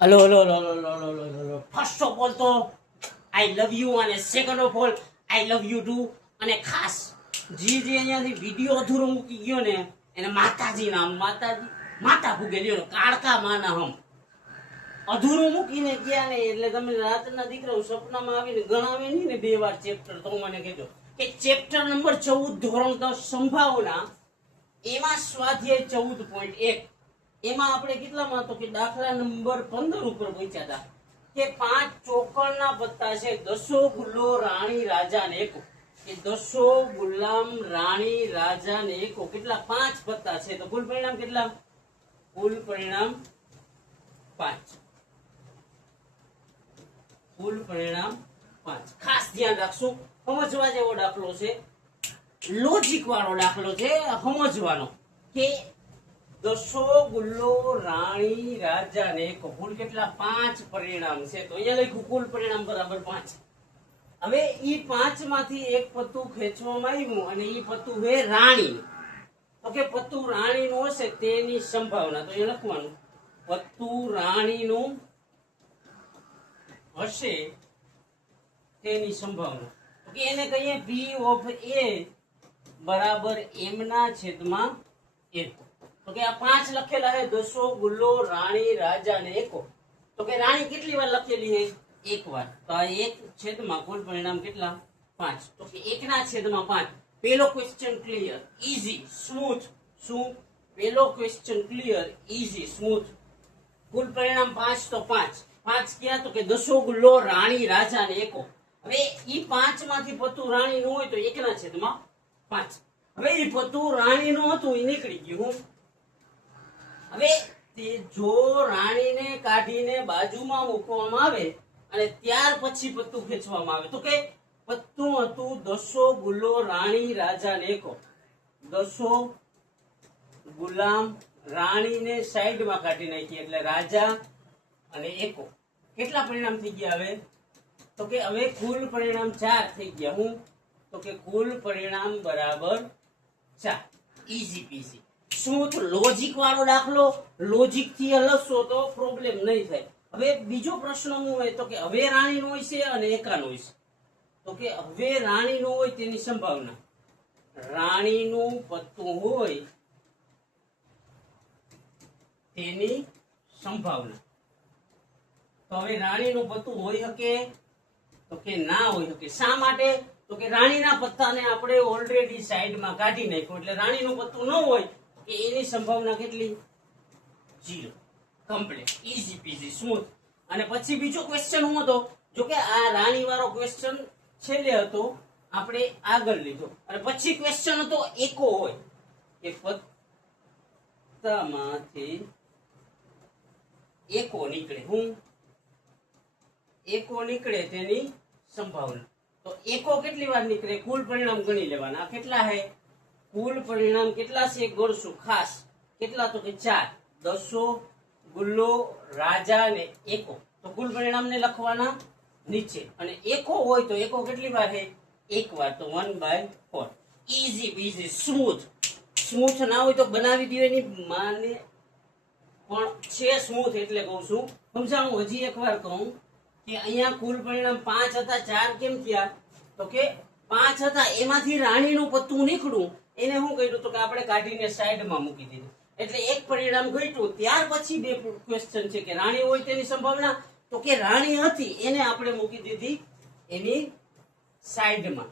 Hello hello hello hello hello hello first of all તો I love you અને second of all I love you too. અને ખાસ જે અહીંયાથી video અધૂરો મૂકી ગયો ને એને માતાજી નામ માતાજી માતા ભૂગે લ્યો કાળકા માના હમ અધૂરું મૂકીને ગયા ને એટલે તમે રાતના દીકરાઓ સપનામાં આવીને ગણાવે નહીં ને 2 વાર ચેપ્ટર તો મને કહેજો કે ચેપ્ટર નંબર 14 ધોરણ 10 સંભાવના એમાં સ્વાધ્યાય 14.1 એમાં આપણે કેટલામાં તો કે દાખલા નંબર 15 ઉપર પહોંચ્યા હતા કે 5 ચોકડના પત્તા છે. દસો ગુલ્લો રાણી રાજા ને એકો કે દસો ગુલામ રાણી રાજા ને એકો કેટલા 5 પત્તા છે. તો કુલ પરિણામ કેટલા? કુલ પરિણામ 5. કુલ પરિણામ 5. ખાસ ધ્યાન રાખશું, સમજવા જેવો દાખલો છે, લોજિક વાળો દાખલો છે, સમજવાનો કે દસો ગુલ્લો રાણી રાજા ને એક કુલ કેટલા 5 પરિણામ છે. તો અહીંયા લખ્યું કુલ પરિણામ બરાબર 5. હવે ઈ 5 માંથી એક પત્તું ખેંચવામાં આવ્યું અને ઈ પત્તું હે રાણી. તો કે પત્તું રાણીનું હશે તેની સંભાવના. તો એ લખવાનું પત્તું રાણીનું હશે તેની સંભાવના. તો કે એને કહીએ P ઓફ A બરાબર m ના છેદમાં 1. તો કે આ 5 લખેલા છે દસો ગુલ્લો રાણી રાજા ને એકો. તો કે રાણી કેટલી વાર લખેલી છે? 1 વાર. તો આ 1 છેદમાં કુલ પરિણામ કેટલા? 5. તો કે 1 ના છેદમાં 5. પેલો ક્વેશ્ચન ક્લિયર, ઈઝી, સ્મૂથ. શું? પેલો ક્વેશ્ચન ક્લિયર, ઈઝી, સ્મૂથ. કુલ પરિણામ 5 તો 5 ક્યાં? તો કે દસો ગુલ્લો રાણી રાજા ને એકો. હવે ઈ 5 માંથી પત્તું રાણી નું હોય તો 1 ના છેદમાં 5. હવે ઈ પત્તું રાણી નું હતું એ નીકળી ગયું. હવે તે જો રાણીને કાઢીને બાજુમાં મૂકવામાં આવે અને ત્યાર પછી પત્તું ખેંચવામાં આવે તો કે પત્તું હતું દસો ગુલ્લો રાણી રાજા ને એકો. દસો ગુલામ રાણીને સાઈડમાં કાઢી નાખી એટલે રાજા અને એકો. કેટલા પરિણામ થઈ ગયા? હવે તો કે હવે કુલ પરિણામ 4 થઈ ગયા. હું તો કે કુલ પરિણામ બરાબર 4. ઈઝી પીઝી, સ્મૂથ, લોજિક વાળો દાખલો. લોજિક થી હલશો તો પ્રોબ્લેમ નહીં થાય. હવે બીજો પ્રશ્ન શું હોય તો કે હવે રાણી નો હોય છે અને એકાનો હોય છે. તો કે હવે રાણી નો હોય તેની સંભાવના. રાણીનું પત્તું હોય તેની સંભાવના. તો હવે રાણીનું પત્તું હોઈ શકે? તો કે ના હોઈ શકે. શા માટે? તો કે રાણીના પત્તાને આપણે ઓલરેડી સાઈડમાં કાઢી નાખ્યું એટલે રાણીનું પત્તું ન હોય કે એની સંભાવના કેટલી? 0. Complete, easy peasy, smooth. અને પછી બીજો ક્વેશ્ચન હું હતો, જો કે આ રાણી વાળો ક્વેશ્ચન છેલ્લે હતો આપણે આગળ લીધો અને પછી ક્વેશ્ચન હતો એકો હોય કે પત્તામાંથી એકો નીકળે. હું એકો નીકળે તેની સંભાવના. તો એકો કેટલી વાર નીકળે? કુલ પરિણામ ગણી લેવાના. આ કેટલા છે? કુલ પરિણામ કેટલા છે ગણશું. ખાસ કેટલા? તો કે 4. દસો ગુલ્લો રાજા ને એકો. તો કુલ પરિણામ ને લખવાના નીચે અને એકો હોય તો એકો કેટલી વાર છે? 1 વાર. તો 1/4. Easy peasy, smooth. સ્મૂથ ના હોય તો બનાવી દો એની માને, પણ છે સ્મૂથ એટલે કહું છું. સમજાણું? હજી એક વાર કહું કે અહીંયા કુલ પરિણામ 5 હતા, 4 કેમ થયા? તો કે 5 હતા એમાંથી રાણીનું પત્તું નીકળ્યું એને શું કર્યું? તો કે આપણે કાઢીને સાઈડમાં મૂકી દીધું એટલે એક પરિણામ ઘટ્યું. ત્યાર પછી બે ક્વેશ્ચન છે કે રાણી હોય તેની સંભાવના. તો કે રાણી હતી એને આપણે મૂકી દીધી એની સાઈડમાં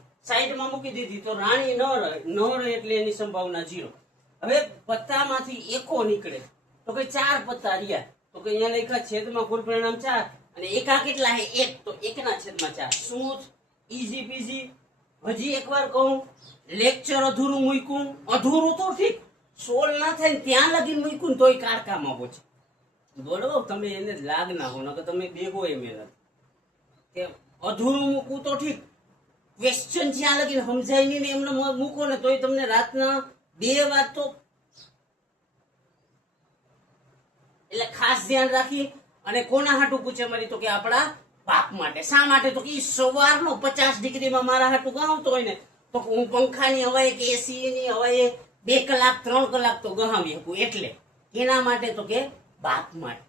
મૂકી દીધી તો રાણી ન રહે એટલે એની સંભાવના 0. હવે પત્તામાંથી એકો નીકળે તો કે 4 પત્તા રહ્યા. તો કે અહીંયા લખ્યા છેદમાં કુલ પરિણામ 4 અને એકા કેટલા છે? 1. તો 1 ના છેદમાં 4. Smooth, easy peasy. હજી એકવાર કહું, લેક્ચર અધૂરું મૂક્યું. અધૂરું તો ઠીક, સોલ ના થાય ને ત્યાં લગીને મૂક્યું તોય કારકામાં પહોંચે. બરોબર? તમે એને લાગ ના હો નકર તમે બેગો એ મહેનત કે અધૂરું મૂકવું તો ઠીક, ક્વેશ્ચન જ્યાં લગીને સમજાય નહીં ને એમને મૂકો ને તોય તમને રાતના 2 વાર તો. એટલે ખાસ ધ્યાન રાખી. અને કોના હાટું પૂછે મારી? તો કે આપણા બાપ માટે. શા માટે? તો કે સવારનો 50 ડિગ્રીમાં મારા હાટું ગાવતો હોય ને તો હું પંખાની હવાએ કે એસી ની હવાએ 2 કલાક 3 કલાક તો ગહાવી શકું. એટલે એના માટે તો કે બાપ માટે.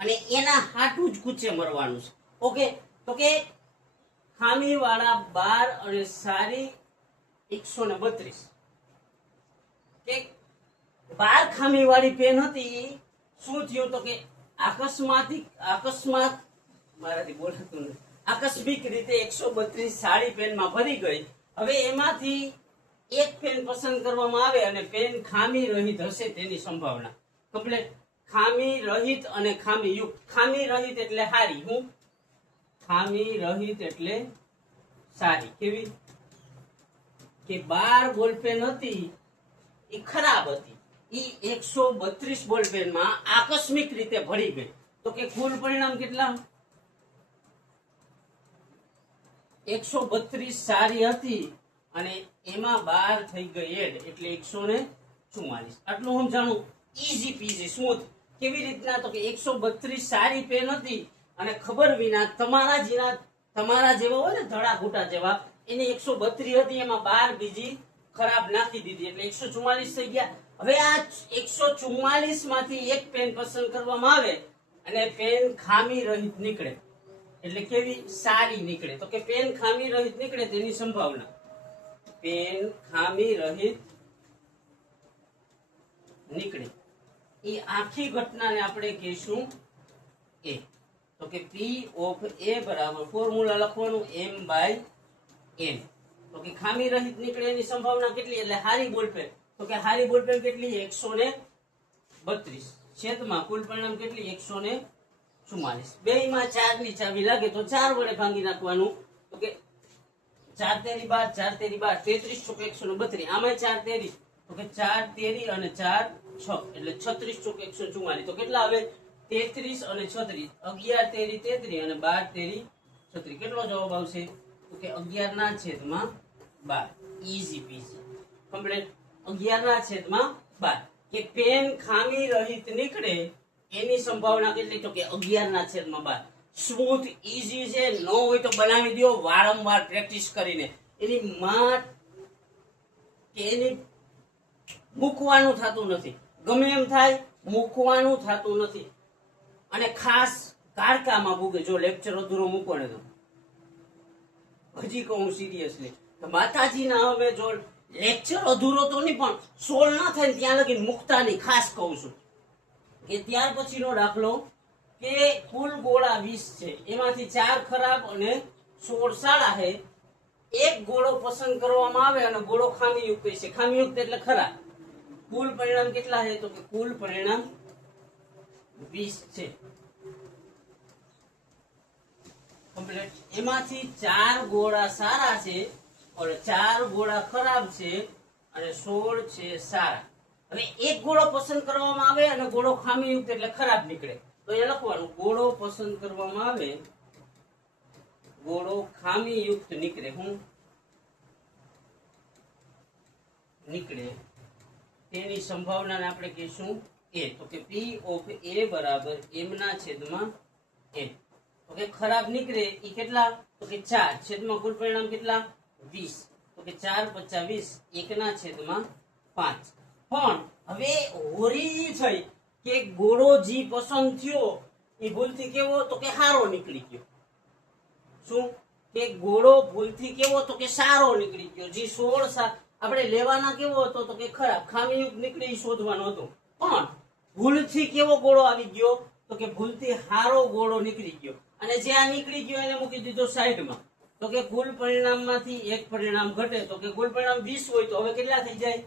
અને એના હાટું જ કૂચે મરવાનું છે. ઓકે, તો કે ખામી વાળા 12 અને સારી 132 કે 12 ખામી વાળી પેન હતી. શું થયું તો કે અકસ્માત મારાથી બોલાતું નથી, આકસ્મિક રીતે 132 સારી પેનમાં ભરી ગઈ. હવે એમાંથી એક પેન પસંદ કરવામાં આવે અને પેન ખામી રહિત હશે તેની સંભાવના કમ્પ્લીટ. ખામી રહિત અને ખામી યુક્ત. ખામી રહિત એટલે હારી. હું ખામી રહિત એટલે સારી. કેવી કે 12 બોલપેન હતી એ ખરાબ હતી, એ 132 બોલપેનમાં આકસ્મિક રીતે ભળી ગઈ. તો કે કુલ પરિણામ કેટલા? 132 સારી હતી અને એમાં 12 થઈ ગઈ એડ એટલે 144. આટલું સમજાણું? Easy peasy smooth. કેવી રીતના તો કે 132 સારી પેન હતી અને ખબર વિના તમારા જેવા હોય ને ધડા ઘૂંટા જેવા, એની 132 હતી, એમાં 12 બીજી ખરાબ નાખી દીધી એટલે 144 થઈ ગયા. હવે આ 144 માંથી એક પેન પસંદ કરવામાં આવે અને પેન ખામી રહિત નીકળે એટલે કેવી? સારી નીકળે. તો કે પેન ખામી રહિત નીકળે તેની સંભાવના, પેન ખામી રહિત નીકળે એ આખી ઘટનાને આપણે કહીશું એ. તો કે P of A બરાબર ફોર્મ્યુલા લખવાનું m/n. તો કે ખામી રહિત નીકળે એની સંભાવના કેટલી? એટલે હારી બોલપેન. તો કે હારી બોલપેન કેટલી? 132 છેદમાં કુલ પરિણામ કેટલી? 144. બેયમાં 4 ની ચાવી લાગે તો 4 વડે ભાંગી નાખવાનું. તો કે 4 તેરી 12, 4 તેરી 12, 33 ચોક 132. આમાં 4 તેરી, તો કે 4 તેરી અને 4 6 એટલે 36 ચોક 144. તો કેટલા આવે? 33 અને 36. 11 તેરી 33 અને 12 તેરી 36. કેટલો જવાબ આવશે? તો કે 11 ના છેદમાં 12. Easy peasy complete. 11 ના છેદમાં 12 કે પેન ખામી રહિત નીકળે એની સંભાવના કેટલી? તો કે 11 ના છેદમાં 12. સ્મૂથ ઈઝી છે. ન હોય તો બનાવી દો વારંવાર પ્રેક્ટિસ કરીને. એની માં કે એની મૂકવાનું થતું નથી, ગમે એમ થાય મૂકવાનું થતું નથી. અને ખાસ કારકામાં ભૂગે જો લેક્ચર અધૂરો મૂકો ને તો હજી કહું સિરિયસલી, તો માતાજીના હવે જો લેક્ચર અધૂરો તો નહીં પણ સોલ ના થાય ને ત્યાં લગી મૂકતા નહીં. ખાસ કહું છું કે ત્યાર પછીનો દાખલો કે કુલ ગોળા 20 છે, એમાંથી 4 ખરાબ અને 16 સારા છે. એક ગોળો પસંદ કરવામાં આવે અને ગોળો ખામીયુક્ત છે. ખામીયુક્ત એટલે ખરાબ. કુલ પરિણામ કેટલા છે? તો કે કુલ પરિણામ 20 છે કમ્પ્લીટ. એમાંથી 4 ગોળા સારા છે અને 4 ગોળા ખરાબ છે અને 16 છે સારા. હવે એક ગોળો પસંદ કરવામાં આવે અને ગોળો ખામીયુક્ત એટલે ખરાબ નીકળે. તો એ લખવાનું ગોળો પસંદ કરવામાં આવે, ગોળો ખામીયુક્ત નીકળે. હું નીકળે તેની સંભાવનાને આપણે કહીશું એ. તો કે P of A બરાબર m ના છેદમાં n. તો કે ખરાબ નીકળે એ કેટલા? તો કે 4 છેદમાં કુલ પરિણામ કેટલા? 20. તો કે 4 × 20 1 ના છેદમાં 5. પણ હવે હોરી થઈ કે ગોળો જી પસંદ થયો એ ભૂલથી કેવો? તો કે સારો નીકળી ગયો. શું કે ગોળો ભૂલથી કેવો? તો કે સારો નીકળી ગયો. જી 16 આપણે લેવાના કેવો હતો? તો કે ખરાબ. ખામીયુક્ત નીકળે એ શોધવાનો હતો. પણ ભૂલથી કેવો ગોળો આવી ગયો? તો કે ભૂલથી સારો ગોળો નીકળી ગયો. અને જે આ નીકળી ગયો એને મૂકી દીધો સાઈડમાં. તો કે કુલ પરિણામમાંથી એક પરિણામ ઘટે. તો કે કુલ પરિણામ 20 હોય તો હવે કેટલા થઈ જાય?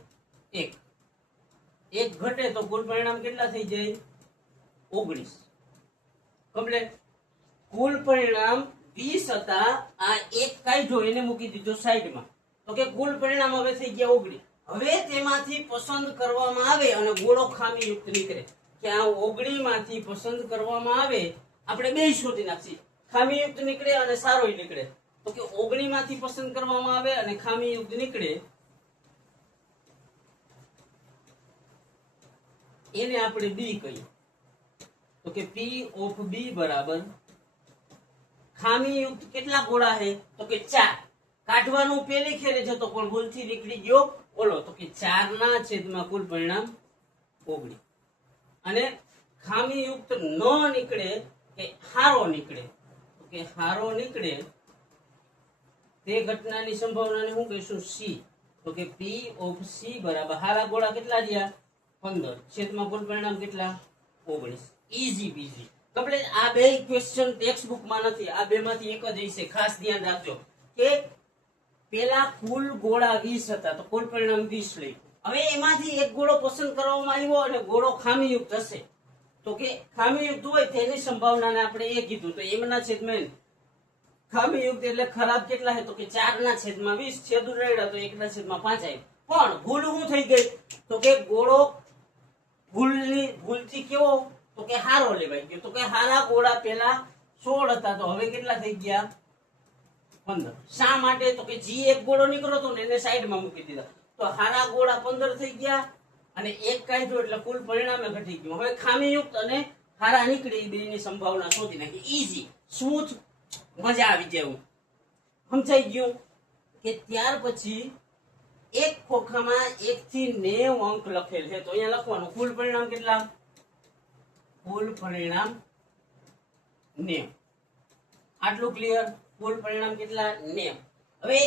1 ઘટે તો કુલ પરિણામ કેટલા થઈ જાય? 19 કમ્પ્લીટ. કુલ પરિણામ 20 હતા, આ એક કાઢ્યો એને મૂકી દીધો સાઈડમાં. તો કે કુલ પરિણામ હવે થઈ ગયા 19. હવે તેમાંથી પસંદ કરવામાં આવે અને ગોળો ખામીયુક્ત નીકળે. કે આ 19 માંથી પસંદ કરવામાં આવે, આપણે બે શોધી નાખીએ. ખામીયુક્ત નીકળે અને સારો નીકળે. તો કે 19 માંથી પસંદ કરવામાં આવે અને ખામીયુક્ત નીકળે એને આપણે B કહીએ. તો કે P of B બરાબર ખામીયુક્ત કેટલા ગોળા છે? તો કે 4. કાઢવાનું પેલી ખેરે જતો પણ ભૂલથી નીકળી ગયો ઓલો. તો કે 4 ના છેદમાં કુલ પરિણામ 19. અને ખામીયુક્ત ન નીકળે કે હારો નીકળે, તો કે હારો નીકળે તે ઘટનાની સંભાવનાને શું કહીશું? સી. તો કે પી ઓફ સી બરાબર હારા ગોળા કેટલા રહ્યા? 15 છેદમાં કુલ પરિણામ કેટલા? 19. Easy peasy complete. આ બે ક્વેશ્ચન ટેક્સ્ટ બુકમાં નથી, આ બે માંથી એક જ હશે. ખાસ ધ્યાન રાખજો કે પેલા કુલ ગોળા 20 હતા તો કુલ પરિણામ 20 લઈ. હવે એમાંથી એક ગોળો પસંદ કરવામાં આવ્યો અને ગોળો ખામીયુક્ત હશે, તો કે ખામીયુક્ત હોય તેની સંભાવનાને આપણે એ કીધું. તો એમના છેદમાં ખામીયુક્ત એટલે ખરાબ કેટલા છે? તો કે 4/20 છેદ ઉડાડ્યા તો 1/5 આવી. પણ ભૂલ શું થઈ ગઈ? તો કે ગોળો ભૂલથી કેવો? તો કે હારો લેવાઈ ગયો. તો કે હારા ગોળા પેલા 16 હતા તો હવે કેટલા થઈ ગયા? 15. શા માટે? તો કે જી એક ગોળો નીકળ્યો હતો ને એને સાઈડમાં મૂકી દીધા તો હારા ગોળા 15 થઈ ગયા અને એક કાઢ્યો એટલે કુલ પરિણામે ઘટી ગયું. હવે ખામીયુક્ત અને હારા નીકળે એ બેની સંભાવના શોધી નાખી. ઈઝી સ્મૂથ, મજા આવી જાય એવું. સમજાઈ ગયું? કે ત્યાર પછી એક ખોખામાં 1 થી 90 અંક લખેલ છે તો અહીંયા લખવાનું કુલ પરિણામ કેટલા? કુલ પરિણામ 90. આટલું ક્લિયર? કુલ પરિણામ કેટલા? 90. હવે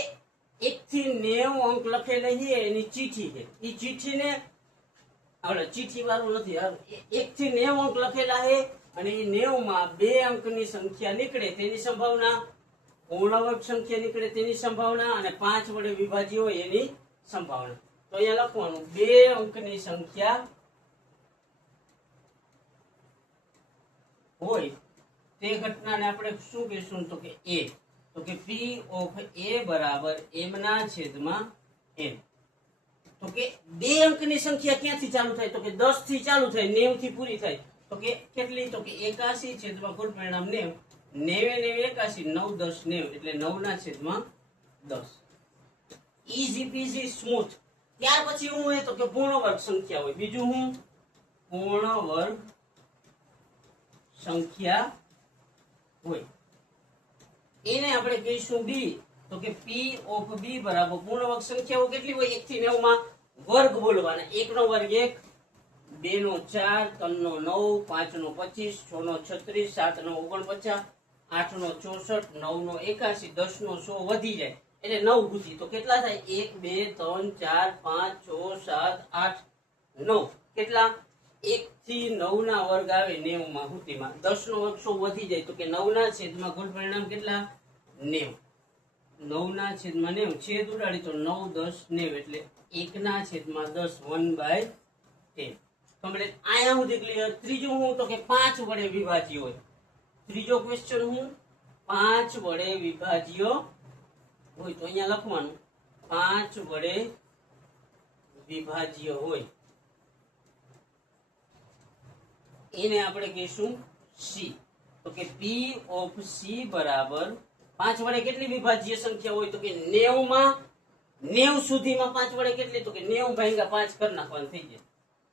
1 થી 90 અંક લખેલા છે એની ચીઠી છે. એ ચીઠીને આપણે ચીઠી વાળું નથી, 1 થી 90 અંક લખેલા છે અને એ 90 માં 2 અંકની સંખ્યા નીકળે તેની સંભાવના, પૂર્ણ વર્ગ સંખ્યા નીકળે તેની સંભાવના અને 5 વડે વિભાજ્ય હોય એની સંભાવના. તો અહીંયા લખવાનું 2 અંકની સંખ્યા હોય તે ઘટનાને આપણે શું કહીશું? તો કે એ. તો કે પી ઓફ એ બરાબર એમ ના છેદમાં એમ. તો કે 2 અંકની સંખ્યા ક્યાંથી ચાલુ થાય? તો કે 10 થી ચાલુ થાય, 90 થી પૂરી થાય. તો કે કેટલી? તો કે 81 છેદમાં કુલ પરિણામ 90. 90 81 9 10 90 એટલે 9/10. Easy peasy smooth. ત્યાર પછી હું હોય તો કે પૂર્ણ વર્ગ સંખ્યા હોય. બીજું હું પૂર્ણ વર્ગ સંખ્યા હોય એને આપણે કહીશું બી. તો કે પી ઓફ બી બરાબર પૂર્ણ વર્ગ સંખ્યાઓ કેટલી હોય? 1 થી 90 માં વર્ગ બોલવાના. 1 નો વર્ગ 1, 2 નો 4, 3 નો 9, 5 નો 25, 6 નો 36, 7 નો 49, 8 નો 64, 9 નો 81, 10 નો 100 વધી જાય એટલે 9 સુધી. તો કેટલા થાય? 1 2 3 4 5 6 7 8 9. કેટલા? 1 થી 9 ના વર્ગ આવે 90 માં સુધીમાં. 10 નો વર્ગ 100 વધી જાય તો કે 9 ના છેદમાં કુલ પરિણામ કેટલા? 90. 9 ના છેદમાં 90 છેદ ઉડાડી તો 9 10 90 એટલે 1 ના છેદમાં 10 1/10. કમ્પ્લીટ. આયા સુધી ક્લિયર? ત્રીજું હું તો કે 5 વડે વિભાજ્ય હોય. ત્રીજો ક્વેશ્ચન હું 5 વડે વિભાજ્ય હોય તો અહીંયા લખવાનું 5 વડે વિભાજ્ય હોય એને આપણે કહીશું સી. તો કે પી ઓફ સી બરાબર 5 વડે કેટલી વિભાજ્ય સંખ્યા હોય? તો કે 90 માં 90 સુધીમાં 5 વડે કેટલી? તો કે 90 ભાગ્યા 5 કરી નાખવાનું થઈ જાય.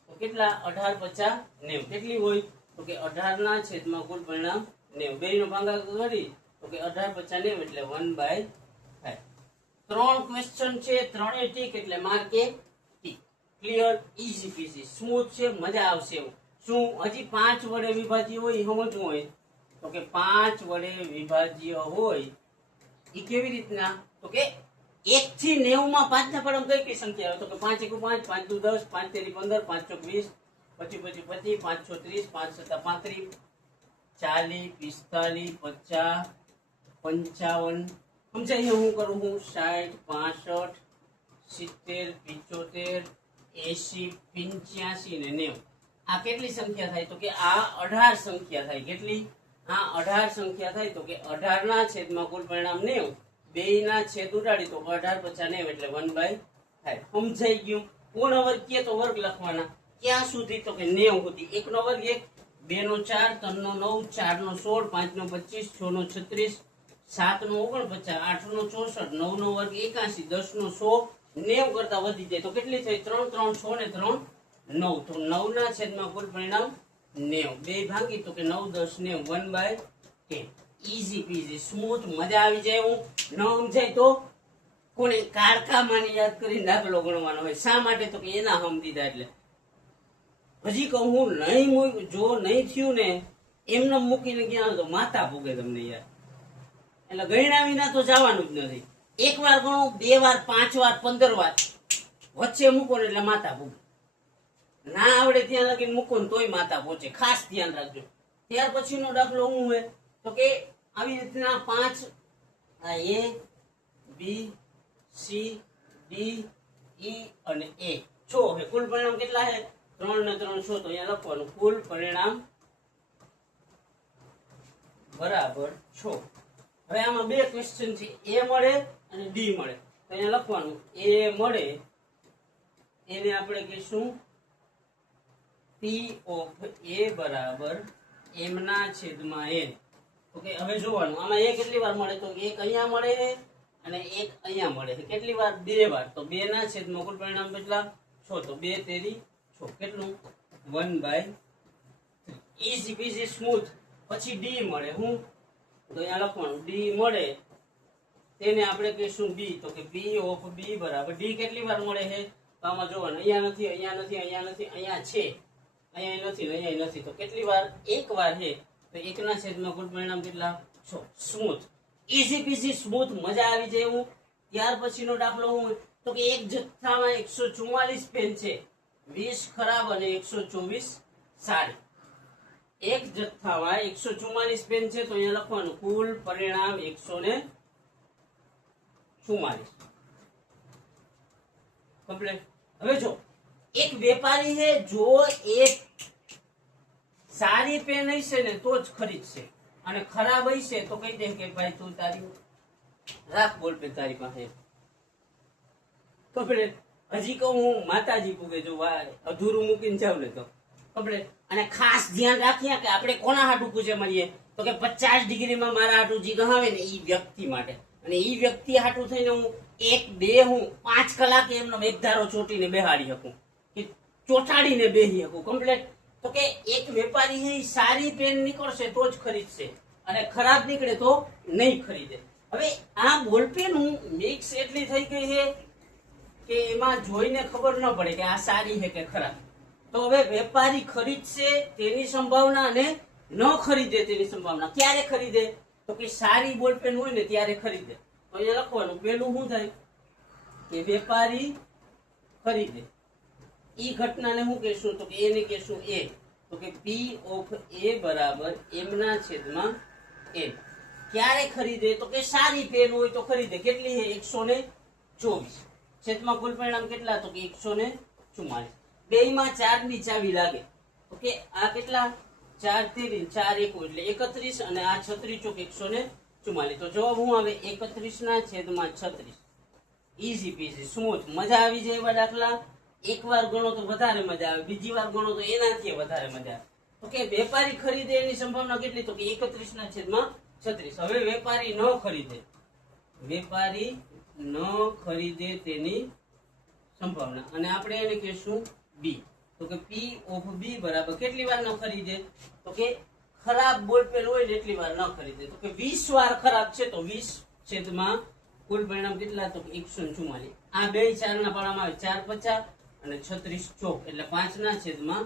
તો કેટલા? 18 50 90. કેટલી હોય? તો કે 18 ના છેદમાં કુલ પરિણામ 90. બે નો ભાગાકાર કરી તો કે 18 50 90 એટલે 1/5. 3 ક્વેશ્ચન છે, ત્રણે ટીક એટલે માર્કે tick. Clear? Easy peasy smooth છે, મજા આવશે એવું. શું હજી 5 વડે વિભાજ્ય હોય સમજવું હોય તો કે 5 વડે વિભાજ્ય હોય એ કેવી રીતના? તો કે 1 થી 90 માં 5 ના પડમ કઈ કઈ સંખ્યા આવે? તો કે 5 1 5, 5 2 10, 5 3 15, 5 4 20, 25 25 5 6 30, 5 7 35, 40 45 50 55. સમજાય? હું કરું હું 60 65 70 75 80 85 ને 90. આ કેટલી સંખ્યા થાય? તો કે આ 18 સંખ્યા થાય. કેટલી? આ 18 સંખ્યા થાય. તો કે 18 ના છેદમાં કુલ પરિણામ 90. 2 ના છેદ ઉડાડી તો 18 50 90 એટલે 1/5. સમજાઈ ગયું? પૂર્ણ વર્ગ કે તો વર્ગ લખવાના. ક્યાં સુધી? તો કે 90 સુધી. 1 નો વર્ગ 1, 2 નો 4, 3 નો 9, 4 નો 16, 5 નો 25, 6 નો 36, 7 નો 49, 8 નો 64, 9 નો વર્ગ 81, 10 નો 100 90 કરતા વધી જાય તો કેટલી થઈ? 3 3 6 ને 3 9. તો 9 ના છેદમાં કુલ પરિણામ 90. 2 ભાગી તો કે 9 10 90 1/10. ઈઝી પીઝી સ્મૂથ, મજા આવી જાય. હું ન સમજાય તો કોને કારખામાની યાદ કરીને દાખલો ગણવાનો હોય. શા માટે? તો કે એના હમ દીધા એટલે હજી કહું હું નહીં જો નહીં થયું ને એમને મૂકીને ક્યાં તો માથા ભોગે તમને યાર. એટલે ગણ્યા વિના તો જવાનું જ નથી. એક વાર ગણો, 2 વાર, 5 વાર, 15 વાર વચ્ચે મૂકો ને એટલે માથા ભોગે. ના આવડે ત્યાં લગીને મૂકો ને તોય માથા પહોંચે. ખાસ ધ્યાન રાખજો. ત્યાર પછીનો દાખલો શું હોય તો કે આવી રીતના 5 આ A B C D E અને A 6 છે. કુલ પરિણામ કેટલા છે? 3 ને 3 6. તો અહીંયા લખવાનું કુલ પરિણામ બરાબર 6. હવે આમાં 2 ક્વેશ્ચન છે, A મળે અને D મળે. તો અહીંયા લખવાનું A મળે એને આપણે કહીશું P of A બરાબર m ના છેદમાં n. ઓકે, હવે જોવાનું આમાં એક કેટલી વાર મળે તો એક અહીંયા મળે છે અને એક અહીંયા મળે છે. કેટલી વાર? 2 વાર. તો 2 ના છેદમાં કુલ પરિણામ કેટલા? 6. તો 2 તેરી 6. કેટલું? 1/3. Easy peasy smooth. પછી D મળે. હું તો અહીંયા લખવાનું D મળે તેને આપણે કહીશું B. તો કે P of B બરાબર D કેટલી વાર મળે છે? તો આમાં જોવાનું અહીંયા નથી, અહીંયા નથી, અહીંયા નથી, અહીંયા છે, અહીંયા નથી, અહીંયા નથી. તો કેટલી વાર? એક વાર છે. તો 1 ના છેદમાં કુલ પરિણામ કેટલા? 6. Smooth, easy peasy smooth. મજા આવી જાય એવું. ત્યાર પછીનો દાખલો હું તો કે એક જથ્થામાં 144 પેન છે, 20 ખરાબ અને 124 સારી. એક જથ્થામાં 144 પેન છે તો અહીંયા લખવાનું કુલ પરિણામ 144. કમ્પ્લીટ. હવે જો એક વેપારી છે, જો એક સારી પેન હશે ને તો જ ખરીદશે અને ખરાબ હશે તો કહી દે કે ભાઈ તું તારી રાખ બોલ પે તારી પાસે. કમ્પ્લીટ. હજી કહું હું માતાજી પૂગે જો અધૂરું મૂકીને જાવ ને તો કમ્પ્લીટ. અને ખાસ ધ્યાન રાખીએ કે આપણે કોના હાટું પૂછે મળીએ તો કે 50 ડિગ્રીમાં મારા હાટું જી ગહાવે ને એ વ્યક્તિ માટે. અને એ વ્યક્તિ હાટું થઈને હું 1 2 હું 5 કલાક એમનો એક ધારો ચોટીને બેહાડી શકું કે ચોટાડીને બેહી શકું. કમ્પ્લીટ. તો કે એક વેપારી છે સારી પેન નીકળશે તો જ ખરીદશે અને ખરાબ નીકળે તો નહીં ખરીદે. હવે આ બોલપેન હું મિક્સ એટલી થઈ ગઈ છે કે એમાં જોઈને ખબર ન પડે કે આ સારી છે કે ખરાબ. તો હવે વેપારી ખરીદશે તેની સંભાવના અને ન ખરીદે તેની સંભાવના. ક્યારે ખરીદે તો કે સારી બોલપેન હોય ને ત્યારે ખરીદે. તો અહીંયા લખવાનું પેલું શું થાય કે વેપારી ખરીદે. ઈ ઘટનાને શું કહેશું તો કે એને કહેશું A. તો કે P of A બરાબર m ના છેદમાં n. ક્યારે ખરીદે તો કે સારી પેન હોય તો ખરીદે. કેટલી છે? 124. છેદમાં કુલ પરિણામ કેટલા તો કે 144. બેયમાં 4 ની ચાવી લાગે. ઓકે, આ કેટલા? 4 તેરી 4 1 એટલે 31 અને આ 36 ચોક 144. તો જવાબ શું આવે? 31 ના છેદમાં 36. Easy peasy smooth. મજા આવી જાય એવા દાખલા. એક વાર ગણો તો વધારે મજા આવે, બીજી વાર ગણો તો એનાથી વધારે મજા આવે. ઓકે, વેપારી ખરીદે એની સંભાવના કેટલી તો કે 31 ના છેદમાં 36. હવે વેપારી ન ખરીદે, વેપારી ન ખરીદે તેની સંભાવના અને આપણે એને કહીશું B. તો કે P of B બરાબર કેટલી વાર ન ખરીદે તો કે ખરાબ બોલપેન હોય ને એટલી વાર ન ખરીદે. તો કે 20 વાર ખરાબ છે તો 20 છેદમાં કુલ પરિણામ કેટલા તો 144. આ બે 4 ના પાડામાં આવે 4 50 અને 36 ચોક એટલે 5 ના છેદમાં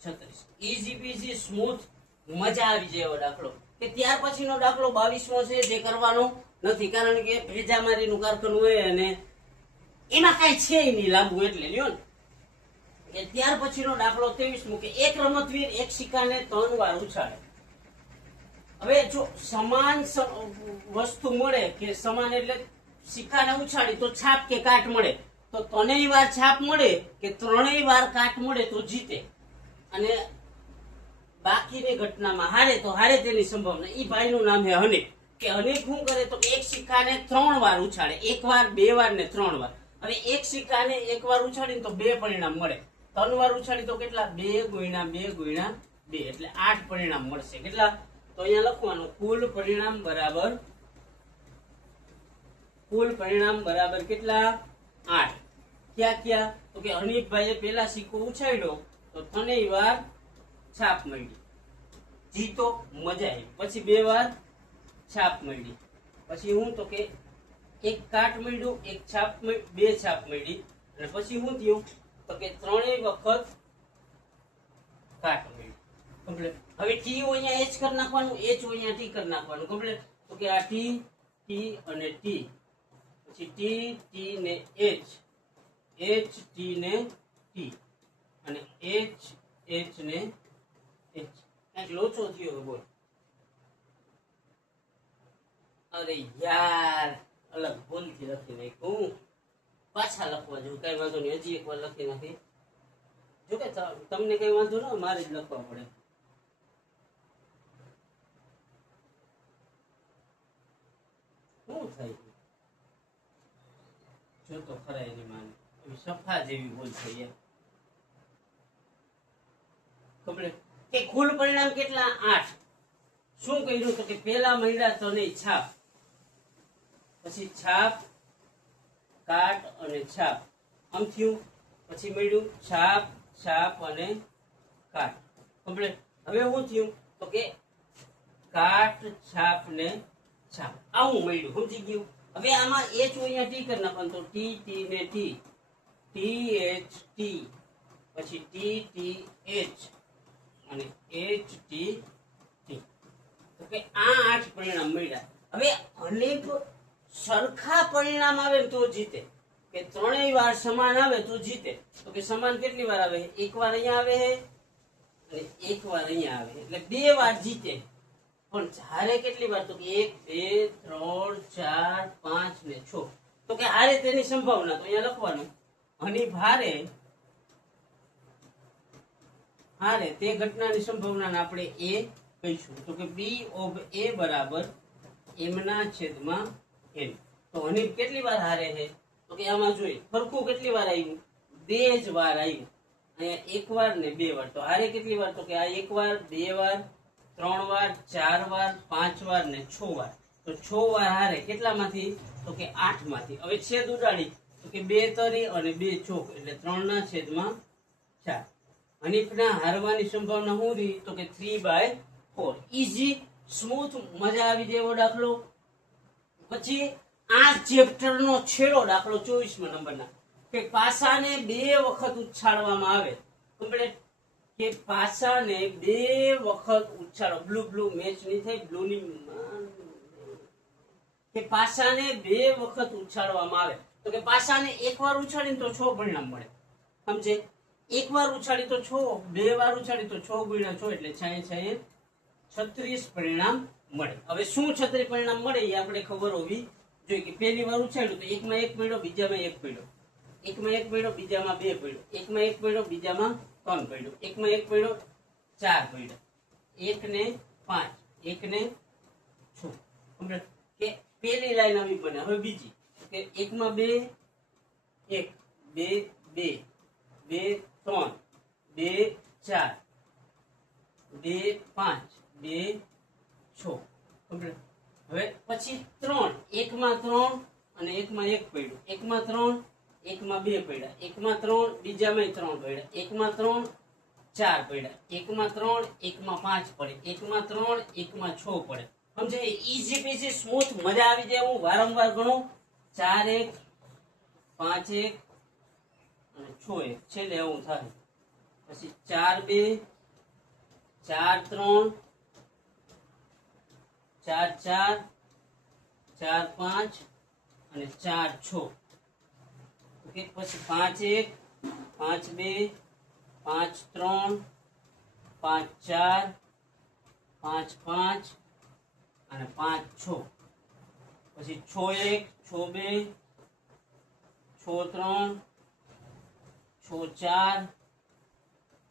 36. Easy peasy smooth. મજા આવી જાય એવો દાખલો. કે ત્યાર પછીનો દાખલો 22મો છે જે કરવાનો નથી કારણ કે ભેજામારીનું કારખાનું હોય અને એમાં કઈ છે નહીં લાંબુ એટલે લ્યો ને. કે ત્યાર પછીનો દાખલો 23મો કે એક રમતવીર એક સિક્કાને 3 વાર ઉછાળે. હવે જો સમાન વસ્તુ મળે કે સમાન એટલે સિક્કાને ઉછાળી તો છાપ કે કાટ મળે તો 3 વાર છાપ મળે કે 3 વાર કાટ મળે તો જીતે અને બાકીની ઘટનામાં હારે તો હારે તેની સંભાવના. ઈ ભાઈનું નામ છે હનીફ. કે હનીફ શું કરે તો એક સિક્કાને 3 વાર ઉછાળે. 1 વાર 2 વાર ને 3 વાર. હવે એક સિક્કાને 1 વાર ઉછાળીને તો 2 પરિણામ મળે. 3 વાર ઉછાળી તો કેટલા? 2 ગુણ્યા 2 ગુણ્યા 2 એટલે 8 પરિણામ મળશે. કેટલા? તો અહીંયા લખવાનું કુલ પરિણામ બરાબર કેટલા? 8. ક્યાં ક્યાં તો કે હનીફભાઈએ પેલા સિક્કો ઉછાળ્યો તો 3 વાર છાપ મળી, જીતો, મજા આવી. પછી 2 વાર છાપ મળી, પછી હું તો કે એક કાટ મળ્યું, એક છાપ, 2 છાપ મળી અને પછી શું થયું તો કે 3 વખત કાટ મળ્યું કમ્પ્લીટ. હવે ટી અહીંયા એચ કરી નાખવાનું, એચ અહીંયા ટી કરી નાખવાનું કમ્પ્લીટ. તો કે આ ટી ટી અને ટી, પછી ટી ટી ને એચ, એચ ટી ને ટી અને એચ એચ ને એચ. કઈક લોચો થયો બોલ. અરે યાર અલગ ભૂલથી લખી નાખ્યું, પાછા લખવા જેવું કઈ વાંધો નહીં, હજી એક વાર લખી નાખી. જો કે તમને કઈ વાંધો ના, મારે જ લખવા પડે. શું થાય જો તો ખરા એની માને સફા જેવી ભૂલ થઈ યાર. કમ્પ્લીટ. કે કુલ પરિણામ કેટલા? 8. શું કર્યું તો કે પેલા મળ્યા તને છાપ, પછી છાપ કાટ અને છાપ આમ થયું, પછી મળ્યું છાપ છાપ અને કાટ કમ્પ્લીટ. હવે શું થયું તો કે કાટ છાપ ને છાપ આવું મળ્યું, સમજી ગયું. હવે આમાં એચ અહીંયા ટી કરી નાખવાનું, તો ટી ટી ને ટી, ટી એચ ટી, પછી ટી ટી એચ અને એચ ટી ટી. તો કે આ 8 પરિણામ મળ્યા. હવે અનેક સરખા પરિણામ આવે તો જીતે, કે ત્રણેય વાર સમાન આવે તો જીતે. તો કે સમાન કેટલી વાર આવે? એક વાર અહીંયા આવે અને એક વાર અહીંયા આવે, એટલે 2 વાર જીતે. પણ હારે કેટલી વાર? તો કે 1 2 3 4 5 ને 6. તો કે હારે તેની સંભાવના તો અહીંયા લખવાનું, અને ભારે હારે તે ઘટનાની સંભાવનાને આપણે એ કહીશું. તો કે બી ઓફ એ બરાબર એમ ના છેદમાં એન. તો હની કેટલી વાર હારે છે? તો કે આમાં જોઈ ફરખું કેટલી વાર આવ્યું? 2 જ વાર આવ્યું. અહીંયા 1 વાર ને 2 વાર. તો હારે કેટલી વાર? તો કે આ 1 વાર 2 વાર 3 વાર 4 વાર 5 વાર ને 6 વાર. તો 6 વાર હારે કેટલામાંથી? તો કે 8 માંથી. હવે છેદ ઉડાડી, તો કે 2 તરી અને 2 ચોક, એટલે 3 ના છેદમાં 4. હનીફના હારવાની સંભાવના શું રહી? તો કે 3/4. ઈઝી સ્મૂથ, મજા આવી જેવો દાખલો. પછી આ ચેપ્ટર નો છેલ્લો દાખલો 24મા નંબરના, કે પાસાને 2 વખત ઉછાળવામાં આવે. કમ્પ્લીટ. કે પાસાને 2 વખત ઉછાળો. બ્લુ બ્લુ મેચ નહીં થાય, બ્લુ ની કે પાસાને 2 વખત ઉછાળવામાં આવે. તો કે પાસાને એક વાર ઉછાળીને તો 6 પરિણામ મળે, સમજે? એક વાર ઉછાળી તો 6, 2 વાર ઉછાળી તો 6 ગુણ્યા 6 એટલે 6 36 પરિણામ મળે. હવે શું 36 પરિણામ મળે એ આપણે ખબર હોવી જોઈએ. કે પહેલી વાર ઉછાળ્યું તો એકમાં 1 પડ્યો, બીજામાં 1 પડ્યો, એકમાં 1 પડ્યો, બીજામાં 2 પડ્યો, એકમાં 1 પડ્યો, બીજામાં 3 પડ્યો, એકમાં 1 પડ્યો, 4 પડ્યો, 1 ને 5, 1 ને 6. કે પહેલી લાઈન આવી બને. હવે બીજી, કે એકમાં 2 1 2 2 2 3 2 4 2 5 2 6. હવે પછી 3, એકમાં 3 અને એકમાં 1 પડ્યું, એકમાં 3 એકમાં 2 પડ્યા, એકમાં 3 બીજામાં 3 પડ્યા, એકમાં 3 4 પડ્યા, એકમાં 3 એકમાં 5 પડે, એકમાં 3 એકમાં 6 પડે. સમજે? ઈઝી પીઝી સ્મૂથ, મજા આવી જાય. હું વારંવાર ગણું, 4 1 5 1 અને 6 1, છેલ્લે એવું થાય. પછી 4 2 4 3 4 4 4 5 અને 4 6. ઓકે. પછી 5 1 5 2 5 3 5 4 5 5 અને 5 6. પછી 6 1 6 2 6 3 6 4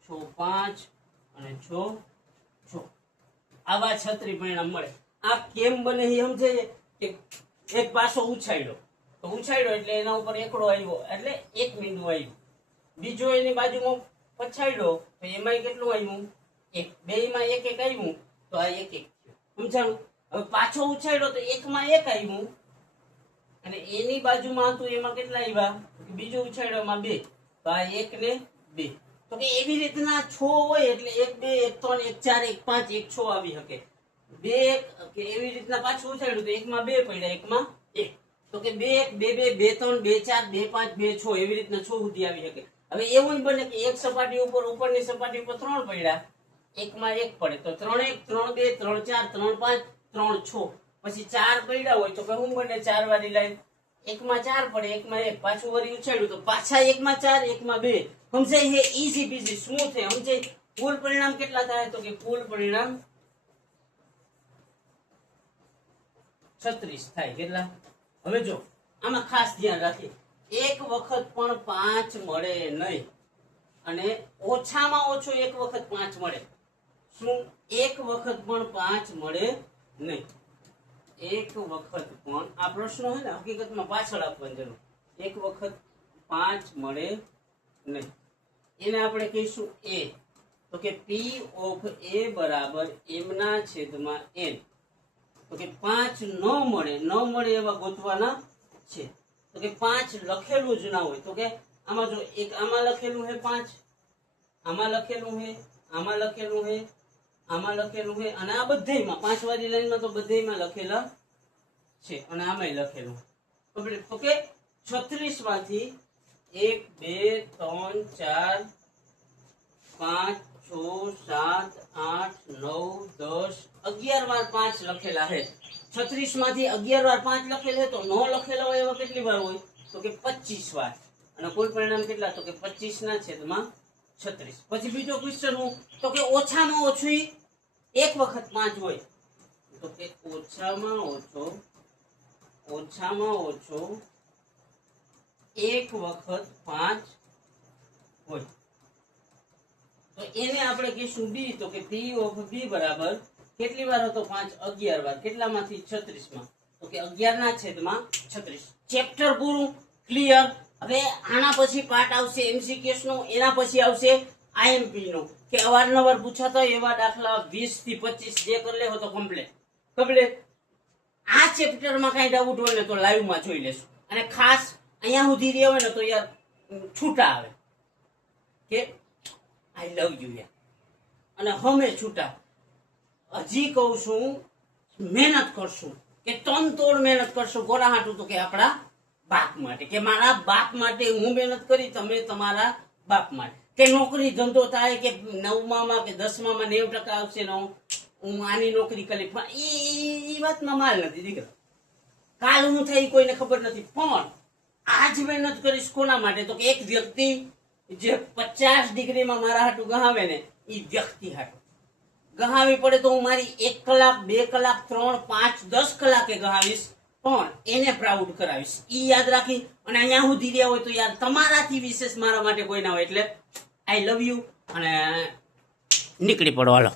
6 5 અને 6 6. આવા 36 પરિણામ મળે. આ કેમ બને એ સમજે કે એક પાસો ઉછાળ્યો, તો ઉછાળ્યો એટલે એના ઉપર એકડો આવ્યો એટલે 1 બિંદુ આવ્યું. બીજો એની બાજુમાં પછાડ્યો તો એમાં કેટલું આવ્યું? 1. બેયમાં 1 1 આવ્યું તો આ 1 1 થયું. સમજાણું? હવે પાછો ઉછાળ્યો તો એકમાં 1 આવ્યું અને એની બાજુમાં હતું એમાં કેટલા આવ્યા? બીજો ઉછાળ્યો એમાં 2, તો આ 1 ને 2. તો કે એવી રીતના 6 હોય એટલે 1 2 1 3 1 4 1 5 1 6 આવી શકે. 2 કે એવી રીતના પાછું ઉછાળ્યું તો એકમાં 2 પડ્યા, એકમાં 1. તો કે 2 1 2 2 2 3 2 4 2 5 2 6 એવી રીતના 6 સુધી આવી શકે. હવે એવું બને કે એક સપાટી ઉપર ઉપરની સપાટી ઉપર 3 પડ્યા, એકમાં 1 પડે તો 3 1 3 2 3 4 3 5 3 6, પછી 4 પડ્યા હોય તો શું બને 4 વાળી લાઈન, એકમાં 4 પડે એકમાં 1, પાછું વળી ઉછાળ્યું તો પાછા એકમાં 4 એકમાં 2. સમજાય છે? ઈઝી પીઝી સ્મૂથ છે. સમજાય? કુલ પરિણામ કેટલા થાય તો કે કુલ પરિણામ 36 થાય. કેટલા? હવે જો આમાં ખાસ ધ્યાન રાખીએ, એક વખત પણ 5 મળે નહીં અને ઓછામાં ઓછો એક વખત 5 મળે. શું? એક વખત પણ 5 મળે નહીં. એક વખત પણ, આ પ્રશ્ન હોય ને હકીકતમાં પાછળ આપવાની જરૂર. એક વખત 5 મળે નહીં, એને આપણે કહીશું a. તો કે p ઓફ a બરાબર m ના છેદમાં n. તો કે 5 ન મળે એવા ગોતવાના છે. તો કે 5 લખેલું જ ના હોય. તો કે આમાં જો એક આમાં લખેલું છે 5, આમાં લખેલું છે, આમાં લખેલું છે, આમાં લખેલું છે, અને આ બધેયમાં 5 વાળી લાઈનમાં તો બધેયમાં લખેલા છે અને આમાંય લખેલું. તો કે 36 માંથી 1 2 3 4 5 6 7 8 9 10 11 વાર 5 લખેલા છે. 36 માંથી 11 વાર 5 લખેલા છે તો ન લખેલા હોય એવા કેટલી વાર હોય તો કે 25 વાર. અને કુલ પરિણામ કેટલા તો કે 25 ના છેદમાં 36. પછી બીજો ક્વેશ્ચન હું તો કે ઓછામાં ઓછું એક વખત 5 હોય. તો કે ઓછામાં ઓછો એક વખત 5 હોય તો એને આપણે કહીશું b. તો કે p ઓફ b બરાબર કેટલી વાર હતો 5? 11 વાર. કેટલામાંથી? 36 માં. તો કે 11 ના છેદમાં 36. ચેપ્ટર પૂરું. ક્લિયર? હવે આના પછી પાર્ટ આવશે MCQs નો, એના પછી આવશે IMP નો, કે અવારનવાર પૂછાતા એવા દાખલા 20 થી 25 જે કરી લેવો તો કમ્પ્લીટ. આ ચેપ્ટરમાં કઈ ડાઉટ હોય ને તો લાઈવમાં જોઈ લેશું. અને ખાસ અહીંયા સુધી રહ્યા હોય ને તો યાર છૂટા આવે કે આઈ લવ યુ યાર, અને હમે છૂટા. હજી કહું છું મહેનત કરશું, કે તોડ મહેનત કરશું. કોના હાટું? તો કે આપણા બાપ માટે, કે મારા બાપ માટે હું મહેનત કરી, તમે તમારા બાપ માટે. કે નોકરી ધંધો થાય, કે 9માં કે 10માં 90% આવશે ને હું આની નોકરી કરી, એ વાતમાં માલ નથી દીકરા. કાલ હું થઈ કોઈને ખબર નથી, પણ આજ મહેનત કરીશ કોના માટે? તો કે એક વ્યક્તિ જે 50 ડિગ્રીમાં મારા હાટું ગહાવે ને એ વ્યક્તિ હાટું ગહાવી પડે તો હું મારી 1 કલાક 2 કલાક 3 5 10 કલાકે ગહાવીશ, પણ એને પ્રાઉડ કરાવીશ. ઈ યાદ રાખી. અને અહીંયા સુધી રહ્યા હોય તો યાર તમારાથી વિશેષ મારા માટે કોઈ ના હોય. એટલે આઈ લવ યુ અને નીકળી પડો. હાલો.